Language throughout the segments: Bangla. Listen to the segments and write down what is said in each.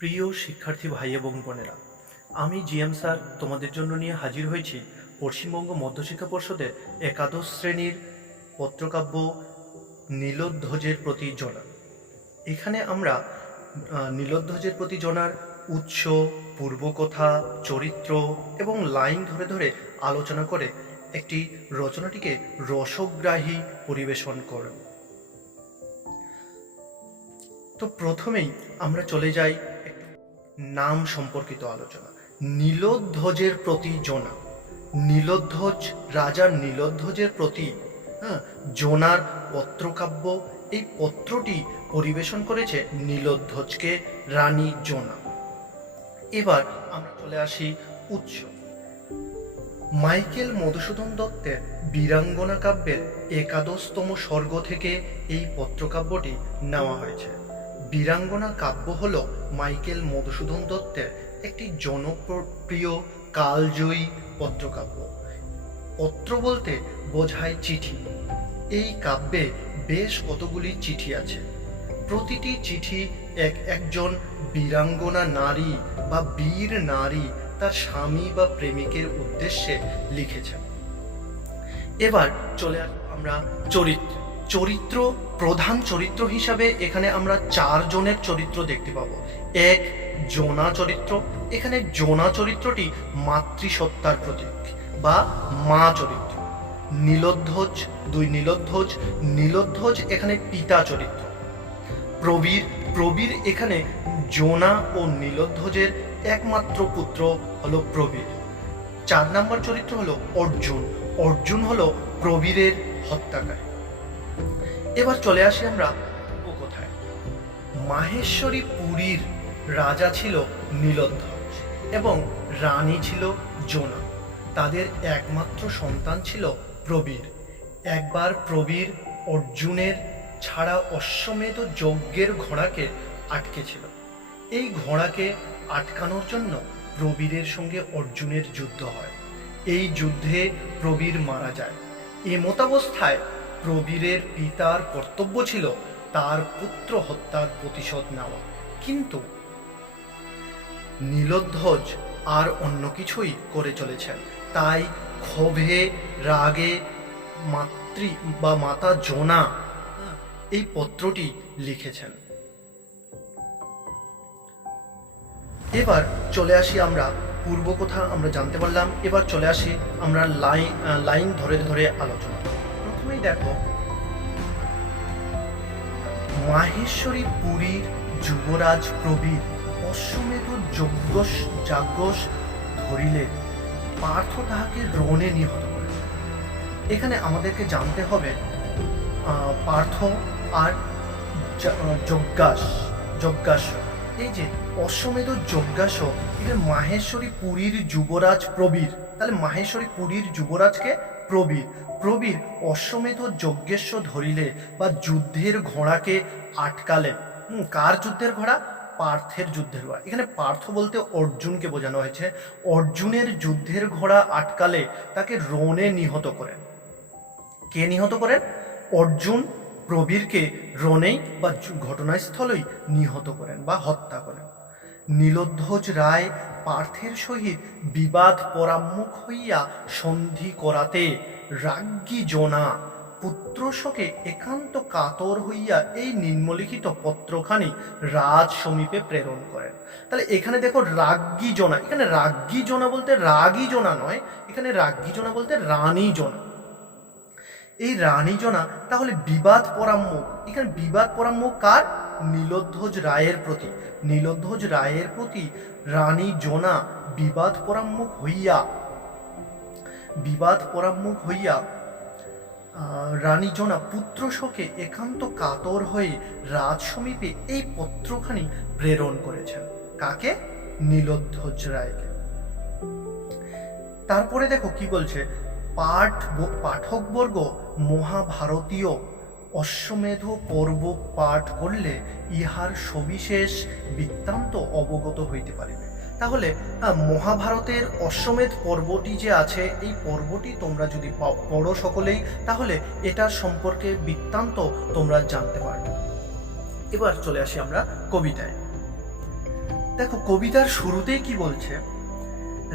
প্রিয় শিক্ষার্থী ভাই এবং বোনেরা, আমি জিএম স্যার তোমাদের জন্য নিয়ে হাজির হয়েছি পশ্চিমবঙ্গ মধ্যশিক্ষা পর্ষদের একাদশ শ্রেণীর পত্রকাব্য নীলোধ্বজের প্রতি জনা। এখানে আমরা নীলোধ্বজের প্রতি জনার উৎস, পূর্বকথা, চরিত্র এবং লাইন ধরে ধরে আলোচনা করে একটি রচনাটিকে রসগ্রাহী পরিবেশন করব। তো প্রথমেই আমরা চলে যাই নাম সম্পর্কিত আলোচনা। নীলোধ্বজের প্রতি জোনা। নীলোধ্বজ, রাজা নীলোধ্বজের প্রতি জোনার পত্রকাব্য। এই পত্রটি পরিবেশন করেছে নীলোধ্বজকে রানী জোনা। এবার আমরা চলে আসি উৎস। মাইকেল মধুসূদন দত্তের বীরাঙ্গনা কাব্যের একাদশতম সর্গ থেকে এই পত্রকাব্যটি নেওয়া হয়েছে। বীরাঙ্গনা কাব্য হল মাইকেল মধুসূদন দত্তের একটি জনপ্রিয় কালজয়ী পত্রকাব্য। পত্র বলতে বোঝায় চিঠি। এই কাব্যে বেশ কতগুলি চিঠি আছে। প্রতিটি চিঠি একজন বীরাঙ্গনা নারী বা বীর নারী তার স্বামী বা প্রেমিকের উদ্দেশ্যে লিখেছেন। এবার চলে আসবো আমরা চরিত্র। প্রধান চরিত্র হিসাবে এখানে আমরা 4 জনের চরিত্র দেখতে পাবো। এক, জোনা চরিত্র। এখানে জোনা চরিত্রটি মাতৃসত্তার প্রতীক বা মা চরিত্র। নীলোধ্বজ, 2 নীলোধ্বজ এখানে পিতা চরিত্র। প্রবীর এখানে জোনা ও নীলোধ্বজের একমাত্র পুত্র হলো প্রবীর। 4 নম্বর চরিত্র হলো অর্জুন হলো প্রবীরের হত্যাকারী। এবার চলে আসি আমরা উপকথায়। মাহেশ্বরী পুরীর রাজা ছিল নীলোধ্বজ এবং রানী ছিল জোনা। তাদের একমাত্র সন্তান ছিল প্রবীর। একবার প্রবীর অর্জুনের ছাড়া অশ্বমেধ যজ্ঞের ঘোড়াকে আটকেছিল। এই ঘোড়াকে আটকানোর জন্য প্রবীরের সঙ্গে অর্জুনের যুদ্ধ হয়। এই যুদ্ধে প্রবীর মারা যায়। এমতাবস্থায় প্রবীরের পিতার কর্তব্য ছিল তার পুত্র হত্যার প্রতিশোধ নেওয়া, কিন্তু নীলোধ্বজ আর অন্য কিছুই করে চলেছেন। তাই ক্ষোভে রাগে মাতা জোনা এই পত্রটি লিখেছেন। এবার চলে আসি আমরা পূর্বকথা আমরা জানতে পারলাম। এবার চলে আসি আমরা লাইন ধরে ধরে আলোচনা। প্রথমেই দেখো, মাহেশ্বরী পুরীর যুবরাজ প্রবীর অশ্বমেধ যাজ্ঞস ধরিলে পার্থ তাহাকে রণে নিহত করে। এখানে আমাদেরকে জানতে হবে পার্থ আর যজ্ঞাস, এই যে অশ্বমেধ যজ্ঞাস, এটা মাহেশ্বরী পুরীর যুবরাজ প্রবীর। তাহলে মাহেশ্বরী পুরীর যুবরাজকে প্রবীর অশ্বমেধ যজ্ঞেশ্ব ধরিলে বা যুদ্ধের ঘোড়াকে আটকালেন। কার যুদ্ধের ঘোড়া? পার্থের যুদ্ধের ঘোড়া। এখানে পার্থ বলতে অর্জুনকে বোঝানো হয়েছে। অর্জুনের যুদ্ধের ঘোড়া আটকালে তাকে রণে নিহত করেন। কে নিহত করেন? অর্জুন প্রবীরকে রণেই বা ঘটনাস্থলেই নিহত করেন বা হত্যা করেন। নীলোধ্বজ রায় পার্থের সহিত বিবাদ পরাম্মুখ হইয়া সন্ধি করাতে রাজ্ঞী জোনা পুত্র শোকে একান্ত কাতর হইয়া এই নিম্নলিখিত পত্রখানি রাজ সমীপে প্রেরণ করেন। তাহলে এখানে দেখো রাজ্ঞী জোনা, এখানে রাজ্ঞী জোনা বলতে রাগী জোনা নয়, এখানে রাজ্ঞী জোনা বলতে রানী জোনা। এই রানী জোনা তাহলে বিবাদ পরাম্মুখ, এখানে বিবাদ পরাম্মুখ কার? নীলোধ্বজ রায়ের প্রতি। নীলোধ্বজ রায়ের প্রতি রানী জোনা বিবাদ পরাম্মুখ হইয়া রানী জোনা পুত্র শোকে একান্ত কাতর হয়ে রাজ সমীপে এই পত্রখানি প্রেরণ করেছেন। কাকে? নীলোধ্বজ রায়কে। তারপরে দেখো কি বলছে, পাঠকবর্গ মহাভারতীয় অশ্বমেধ পর্ব পাঠ করলে ইহার সবিশেষ বৃত্তান্ত অবগত হইতে পারিবে। তাহলে মহাভারতের অশ্বমেধ পর্বটি যে আছে, এই পর্বটি তোমরা যদি পড়ো সকলেই, তাহলে এটার সম্পর্কে বৃত্তান্ত তোমরা জানতে পারবে। এবার চলে আসি আমরা কবিতায়। দেখো কবিতার শুরুতেই কি বলছে,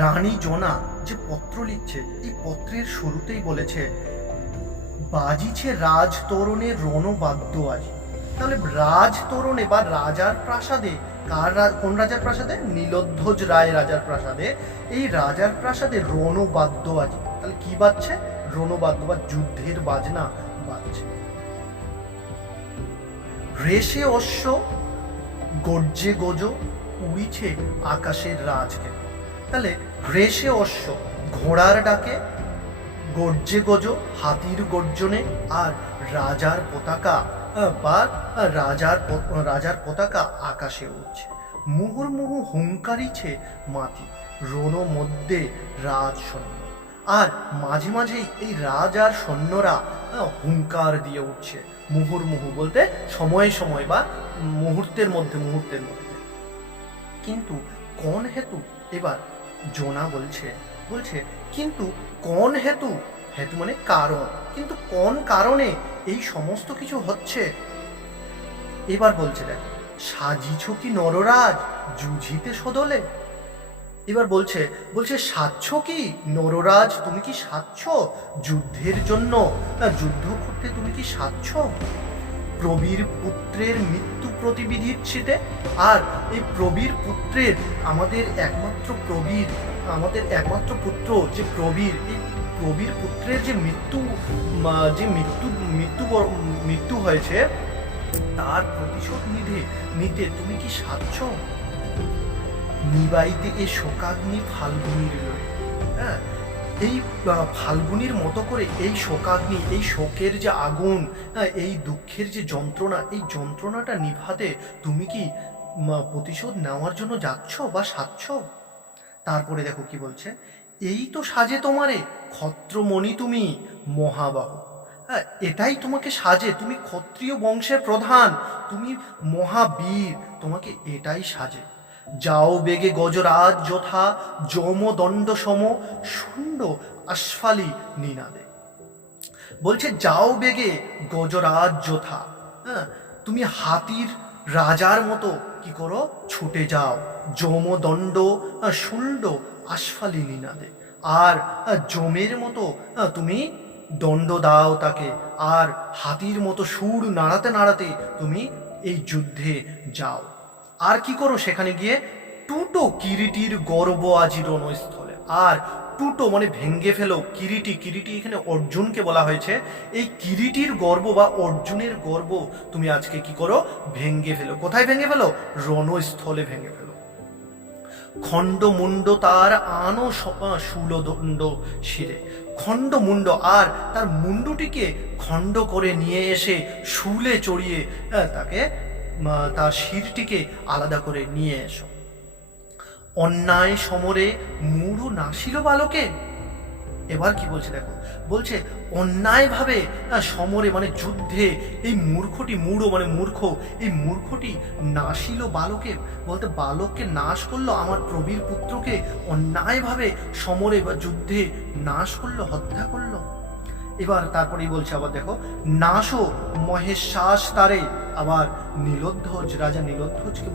রানী জোনা যে পত্র লিখছে এই পত্রের শুরুতেই বলেছে বাজিছে রাজ তোরণে রণবাদ্য আজি। তাহলে রাজ তোরণে বা রাজার প্রাসাদে, কোন রাজার প্রাসাদে? নীলধ্বজ রায় রাজার প্রাসাদে। এই রাজার প্রাসাদে রণবাদ্য আজি, তাহলে কি বাজছে? রণবাদ্য বা যুদ্ধের বাজনা বাজছে। রেশে অশ্ব গর্জে গজ উড়িছে আকাশের রাজকে। তাহলে রেশে অশ্ব ঘোড়ার ডাকে, গর্জে গজ হাতির গর্জনে, আর রাজার পতাকা বা রাজার পতাকা আকাশে উঠছে। মুহুর্মুহু হুঙ্কারিছে মাতি, রণ মধ্যে রাজ সৈন্য। আর মাঝে মাঝেই এই রাজার সৈন্যরা হুঙ্কার দিয়ে উঠছে। মুহুর্মুহু বলতে সময়ে সময় বা মুহূর্তের মধ্যে। কিন্তু কোন হেতু? এবার জোনা বলছে কিন্তু কোন হেতু? হেতু মানে কারণ, কিন্তু কোন কারণে এই সমস্ত কিছু হচ্ছে? এবার বলছে দেখো, সাজিছ কি নররাজ যুঝিতে সদলে। এবার বলছে সাজছ কি নররাজ, তুমি কি সাজছ যুদ্ধের জন্য? যুদ্ধ করতে তুমি কি সাজছ? প্রবীর পুত্রের মৃত্যু প্রতিবিধির ছিতে। আর এই প্রবীর পুত্রের, আমাদের একমাত্র পুত্র যে প্রবীর, এই প্রবীর পুত্রের যে মৃত্যু হয়েছে তার প্রতিশোধ নিতে তুমি কি সাজছ? নিবাইতে এ শোকাগ্নি ফাল্গুনির লয়ে। হ্যাঁ, এই ফাল্গুনির মতো করে এই শোকাগ্নি, এই শোকের যে আগুন, এই দুঃখের যে যন্ত্রণা, এই যন্ত্রণাটা নিভাতে তুমি কি প্রতিশোধ নেওয়ার জন্য যাচ্ছ বা সাজছ? তারপরে দেখো কি বলছে, এই তো সাজে তোমারে ক্ষত্রমণি তুমি মহাবাহ। হ্যাঁ, এটাই তোমাকে সাজে, তুমি ক্ষত্রিয় বংশের প্রধান, তুমি মহাবীর, তোমাকে এটাই সাজে। যাও বেগে গজরাজ যথা যমদণ্ড সম শুণ্ড আস্ফালি নিনাদে। বলছে যাও বেগে গজরাজ যথা, হ্যাঁ, তুমি হাতির রাজার মতো কি করো? ছুটে যাও। যমদণ্ড শুণ্ড আস্ফালি নিনাদে, আর যমের মতো তুমি দণ্ড দাও তাকে, আর হাতির মতো সুর নাড়াতে নাড়াতে তুমি এই যুদ্ধে যাও। আর কি করো সেখানে গিয়ে? টুটো কিরিটির গর্ব আজি রণস্থলে। আর টুটো মানে ভেঙ্গে ফেলো কিরিটি এখানে অর্জুনকে বলা হয়েছে। এই কিরিটির গর্ব বা অর্জুনের গর্ব তুমি আজকে কি করো? ভেঙ্গে ফেলো। কোথায় ভেঙ্গে ফেলো? রণস্থলে ভেঙ্গে ফেলো। খণ্ডমুণ্ড তার আনো শূলদণ্ড শিরে। খণ্ডমুণ্ড, আর তার মুন্ডুটিকে খণ্ড করে নিয়ে এসে শূলে চড়িয়ে তাকে, তার শিরটিকে আলাদা করে নিয়ে এসো। অন্যায় সমরে মূঢ় নাসিল বালকে। এবার কি বলছে দেখো, বলছে অন্যায়ভাবে সমরে মানে যুদ্ধে এই মূর্খটি, মূঢ় মানে মূর্খ, এই মূর্খটি নাসিল বালকে, বলতে বালককে নাশ করলো, আমার প্রবীর পুত্রকে অন্যায়ভাবে সমরে বা যুদ্ধে নাশ করলো, হত্যা করলো। এবার তারপরেই বলছে আবার দেখো, নাশো মহেশ্বাস তারে। আবার নীলধ্বজ, রাজা নীলধ্বজকে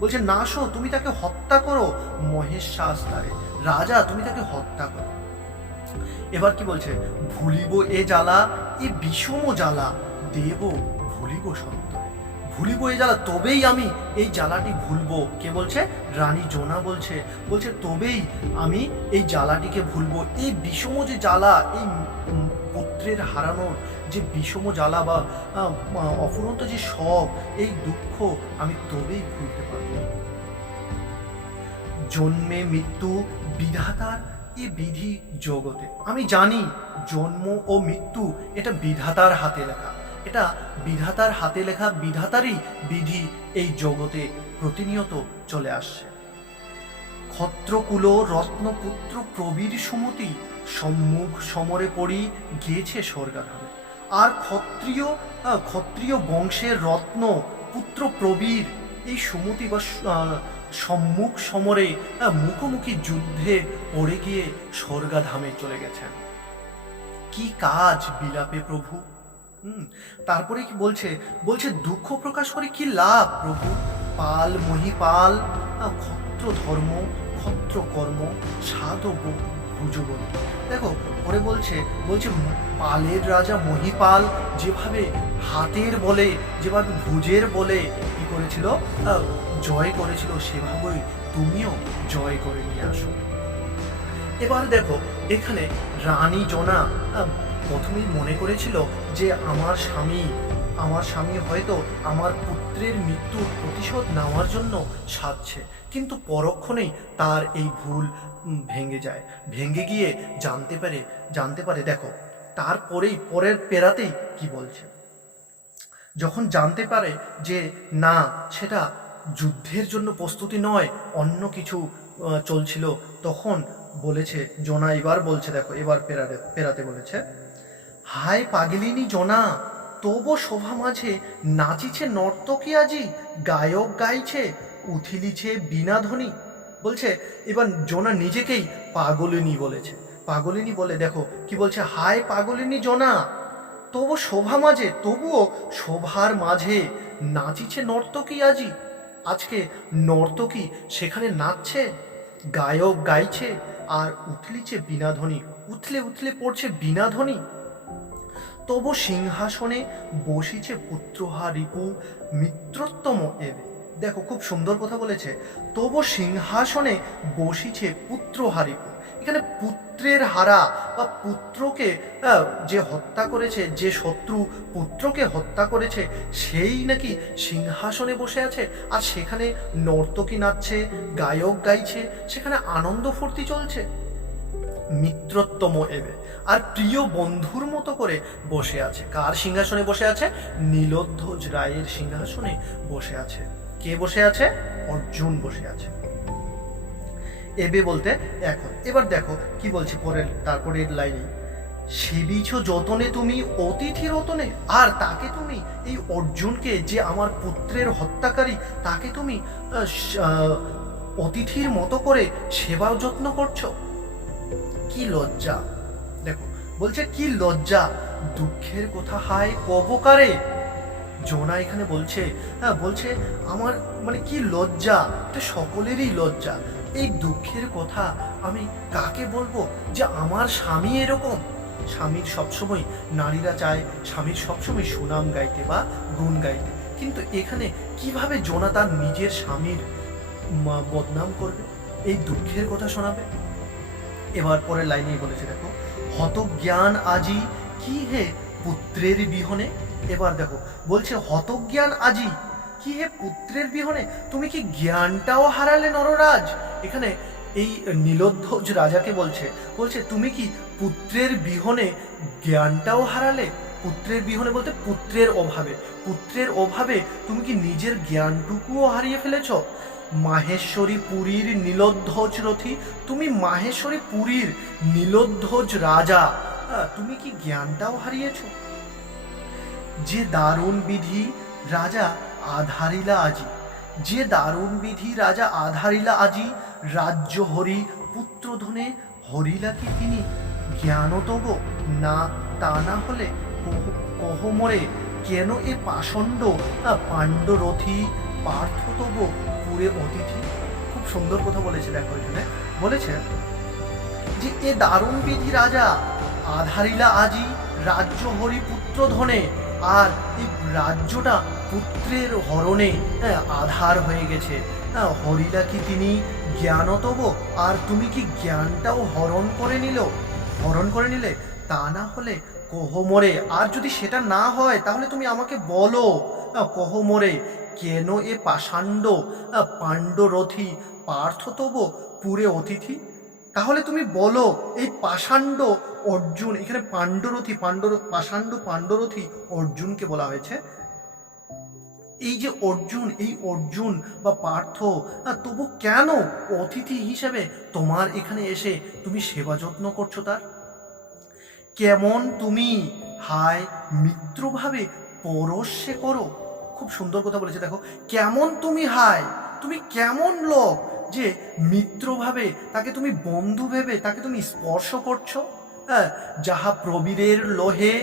বলছে নাশো, তুমি তাকে হত্যা করো, মহেশ্বাস তারে, রাজা তুমি তাকে হত্যা করো। এবার কি বলছে, ভুলিব এ জ্বালা এ বিষম জ্বালা দেব ভুলিব সন্তরে। ভুলিব এ জ্বালা, তবেই আমি এই জ্বালাটি ভুলবো। কে বলছে? রানী জোনা বলছে তবেই আমি এই জ্বালাটিকে ভুলবো। এই বিষম যে জ্বালা, এই পুত্রের হারানোর যে বিষম জ্বালা বা অফুরন্ত যে শোক, এই দুঃখ আমি তবেই ভুলতে পারবো। জন্মে মৃত্যু বিধাতার এ বিধি জগতে। আমি জানি জন্ম ও মৃত্যু এটা বিধাতার হাতে লেখা, এটা বিধাতার হাতে লেখা, বিধাতারই বিধি এই জগতে প্রতিনিয়ত চলে আসছে। ক্ষত্রকুল রত্নপুত্র প্রবীর সুমতি সম্মুখ সমরে পড়ি গিয়েছে স্বর্গাধামে। আর ক্ষত্রিয় বংশের রত্ন পুত্র প্রবীর এই সুমতি বা সম্মুখ সমরে মুখোমুখি যুদ্ধে পড়ে গিয়ে স্বর্গাধামে চলে গেছেন। কি কাজ বিলাপে প্রভু। তারপরে কি বলছে দুঃখ প্রকাশ করে কি লাভ প্রভু? পাল মহিপাল, ক্ষত্র ধর্ম ক্ষত্র কর্ম সাধব ভুজবল। দেখো পরে বলছে পালের রাজা মহিপাল যেভাবে হাতের বলে, যেভাবে ভুজের বলে কি করেছিল, জয় করেছিল, সেভাবেই তুমিও জয় করে নিয়ে আসো। এবার দেখো এখানে রানী জনা প্রথমেই মনে করেছিল যে আমার স্বামী হয়তো আমার পুত্রের মৃত্যুর প্রতিশোধ নেওয়ার জন্য সাজছে, কিন্তু পরক্ষণেই তার এই ভুল ভেঙে যায়। ভেঙে গিয়ে জানতে পারে দেখো তারপরেই পরের পেরাতেই কি বলছে, যখন জানতে পারে যে না সেটা যুদ্ধের জন্য প্রস্তুতি নয়, অন্য কিছু চলছিল, তখন বলেছে জোনা, এবার বলছে দেখো এবার পেরাতে বলেছে, হায় পাগলিনী জোনা, তবু শোভা মাঝে নাচিছে নর্তকী আজি, গায়ক গাইছে উথিলিছে বীণাধ্বনি। বলছে এবার জোনা নিজেকেই পাগলিনী বলেছে, পাগলিনী বলে দেখো কি বলছে, হায় পাগলিনী জোনা, তবুও শোভার মাঝে নাচিছে নর্তকী আজি। আজকে নর্তকী সেখানে নাচছে, গায়ক গাইছে, আর উথলিছে বীণাধ্বনি, উথলে উথলে পড়ছে বীণাধ্বনি। তবু সিংহাসনে বসিছে পুত্রহা রিপু মিত্রোত্তম এবে। দেখো খুব সুন্দর কথা বলেছে, তবু সিংহাসনে বসিছে পুত্রহা রিপু। এখানে পুত্রের হারা বা পুত্রকে যে হত্যা করেছে, যে শত্রু পুত্রকে হত্যা করেছে, সেই নাকি সিংহাসনে বসে আছে, আর সেখানে নর্তকী নাচছে, গায়ক গাইছে, সেখানে আনন্দ ফুর্তি চলছে। মিত্রোত্তম এবে, আর প্রিয় বন্ধুর মতো করে বসে আছে। কার সিংহাসনে বসে আছে? নীলোধ্বজ রায়ের সিংহাসনে বসে আছে। কে বসে আছে? অর্জুন বসে আছে। এবে বলতে এখন। এবার দেখো কি বলছে তারপরের লাইনে, সেবিছ যতনে তুমি অতিথি রতনে, আর তাকে তুমি এই অর্জুনকে, যে আমার পুত্রের হত্যাকারী, তাকে তুমি অতিথির মতো করে সেবা যত্ন করছো। কি লজ্জা! দেখো বলছে কি লজ্জা, দুঃখের কথা হায় কবকারে। জোনা এখানে বলছে আমার মানে কি লজ্জা, এটা সকলেরই লজ্জা। এই দুঃখের কথা আমি কাকে বলবো যে আমার স্বামী এরকম। স্বামীর সবসময়, নারীরা চায় স্বামীর সবসময় সুনাম গাইতে বা গুণ গাইতে, কিন্তু এখানে কিভাবে জোনা তার নিজের স্বামীর বদনাম করবে, এই দুঃখের কথা শোনাবে। এবার পরের লাইনেই বলেছে দেখো, হতজ্ঞান আজি কি হে পুত্রের বিহনে। এবার দেখো বলছে হতজ্ঞান আজি কি হে পুত্রের বিহনে, তুমি কি জ্ঞানটাও হারালে নররাজ। এখানে এই নীলোধ্বজ রাজাকে বলছে তুমি কি পুত্রের বিহনে জ্ঞানটাও হারালে। পুত্রের বিহনে বলতে পুত্রের অভাবে তুমি কি নিজের জ্ঞানটুকুও হারিয়ে ফেলেছ। মাহেশ্বরী পুরীর নীলোধ্বজ রথী, তুমি মাহেশ্বরী পুরীর নীলোধ্বজ রাজা, তুমি কি জ্ঞানটাও হারিয়েছ। যে দারুণ বিধি রাজা আধারিলা আজি, যে দারুণ বিধি রাজা আধারিলা আজি, রাজ্য হরি পুত্র ধনে হরিলা কি তিনি, জ্ঞানতব না তা না হলে কহ মোরে, কেন এ পাষণ্ড পাণ্ডরথী পার্থতব পুরে অতিথি। খুব সুন্দর কথা বলেছে দেখো এখানে, বলেছে যে এ দারুণ বিধি রাজা আধারিলা আজি, রাজ্য হরি পুত্র ধনে, আর এই রাজ্যটা পুত্রের হরণে আধার হয়ে গেছে। হরিলা কি তিনি জ্ঞানতব, আর তুমি কি জ্ঞানটাও হরণ করে নিলে। তা না হলে কহ মোরে, আর যদি সেটা না হয় তাহলে তুমি আমাকে বলো, কহ মোরে কেন এ পাষাণ্ড পাণ্ডরথী পার্থতব পুরে অতিথি। তাহলে তুমি বলো এই পাষাণ্ড অর্জুন, এখানে পাষাণ্ড পাণ্ডরথী অর্জুনকে বলা হয়েছে, এই যে অর্জুন বা পার্থ, তবু কেন অতিথি হিসেবে তোমার এখানে এসে তুমি সেবা যত্ন করছো তার। কেমন তুমি হায় মিত্রভাবে পরশে করো। খুব সুন্দর কথা বলেছে দেখো, কেমন তুমি হায়, তুমি কেমন লোক যে মিত্রভাবে তাকে তুমি বন্ধু ভেবে তাকে তুমি স্পর্শ করছো। হ্যাঁ, যাহা প্রবীরের লোহে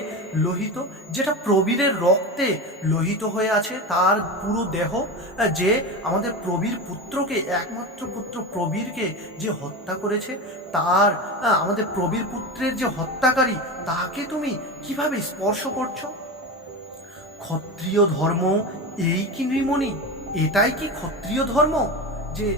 লোহিত, যেটা প্রবীরের রক্তে লোহিত হয়ে আছে, তার পুরো দেহ, যে আমাদের প্রবীর পুত্রকে, একমাত্র পুত্র প্রবীরকে যে হত্যা করেছে, তার আমাদের প্রবীর পুত্রের যে হত্যাকারী, তাকে তুমি কিভাবে স্পর্শ করছো? ক্ষত্রিয় ধর্ম এই কি নৃমণি? এটাই কি ক্ষত্রিয় ধর্ম? যে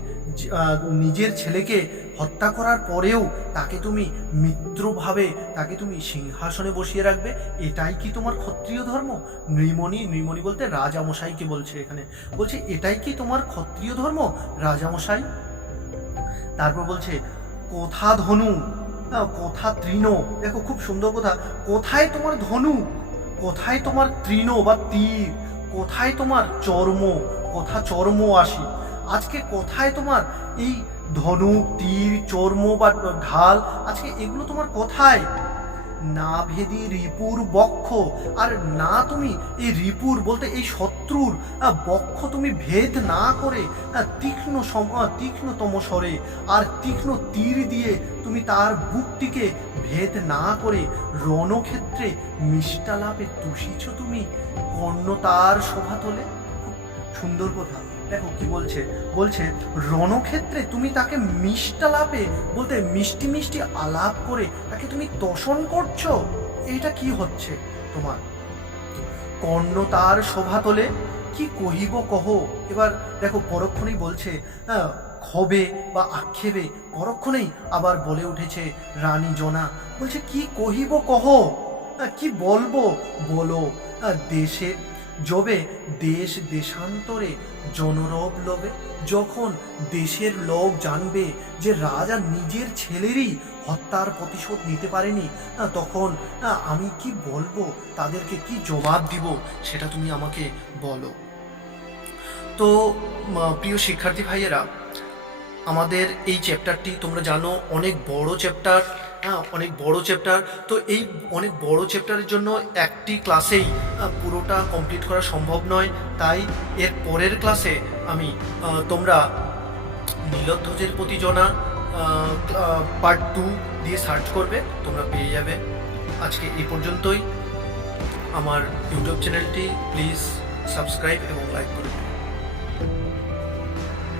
নিজের ছেলেকে হত্যা করার পরেও তাকে তুমি মিত্রভাবে তাকে তুমি সিংহাসনে বসিয়ে রাখবে, এটাই কি তোমার ক্ষত্রিয় ধর্ম? নৃমণি, নৃমণি বলতে রাজামশাইকে বলছে, এখানে বলছে এটাই কি তোমার ক্ষত্রিয় ধর্ম রাজামশাই? তারপর বলছে কোথা ধনু, কোথা তৃণ, দেখো খুব সুন্দর কথা, কোথায় তোমার ধনু, কোথায় তোমার তৃণ বা তীর, কোথায় তোমার চর্ম, কোথা চর্ম আসি, আজকে কোথায় তোমার এই ধনু, তীর, চর্ম বা ঢাল, আজকে এগুলো তোমার কোথায়? না ভেদি রিপুর বক্ষ, আর না তুমি এই রিপুর বলতে এই শত্রুর বক্ষ তুমি ভেদ না করে তীক্ষ্ণতম স্বরে আর তীক্ষ্ণ তীর দিয়ে তুমি তার বুকটিকে ভেদ না করে রণক্ষেত্রে মিষ্টালাপে তুষিছ তুমি, কর্ণ তার শোভা তোলে। খুব সুন্দর কথা, দেখো কি বলছে, বলছে রণক্ষেত্রে তুমি তাকে মিষ্টালাপে বলতে মিষ্টি মিষ্টি আলাপ করে তাকে তুমি তোষণ করছো, এটা কি হচ্ছে তোমার? কর্ণ তার শোভা তোলে, কি কহিব কহ। এবার দেখো পরক্ষণেই বলছে, ক্ষোভে বা আক্ষেপে পরক্ষণেই আবার বলে উঠেছে রানী জনা, বলছে কি কহিব কহ, কি বলবো বলো। দেশে যবে দেশ দেশান্তরে জনরব লবে, যখন দেশের লোক জানবে যে রাজা নিজের ছেলেরই হত্যার প্রতিশোধ নিতে পারেনি, তখন আমি কি বলবো, তাদেরকে কি জবাব দিব, সেটা তুমি আমাকে বলো। তো প্রিয় শিক্ষার্থী ভাইয়েরা, আমাদের এই চ্যাপ্টারটি তোমরা জানো অনেক বড় চ্যাপ্টার, অনেক বড় চ্যাপ্টার। তো এই অনেক বড় চ্যাপ্টারের জন্য একটি ক্লাসেই পুরোটা কমপ্লিট করা সম্ভব নয়, তাই এর পরের ক্লাসে আমি তোমরা নীলধ্বজের প্রতি জনা পার্ট 2 দিয়ে সার্চ করবে, তোমরা পেয়ে যাবে। আজকে এই পর্যন্তই। আমার ইউটিউব চ্যানেলটি প্লিজ সাবস্ক্রাইব এবং লাইক করে দিন।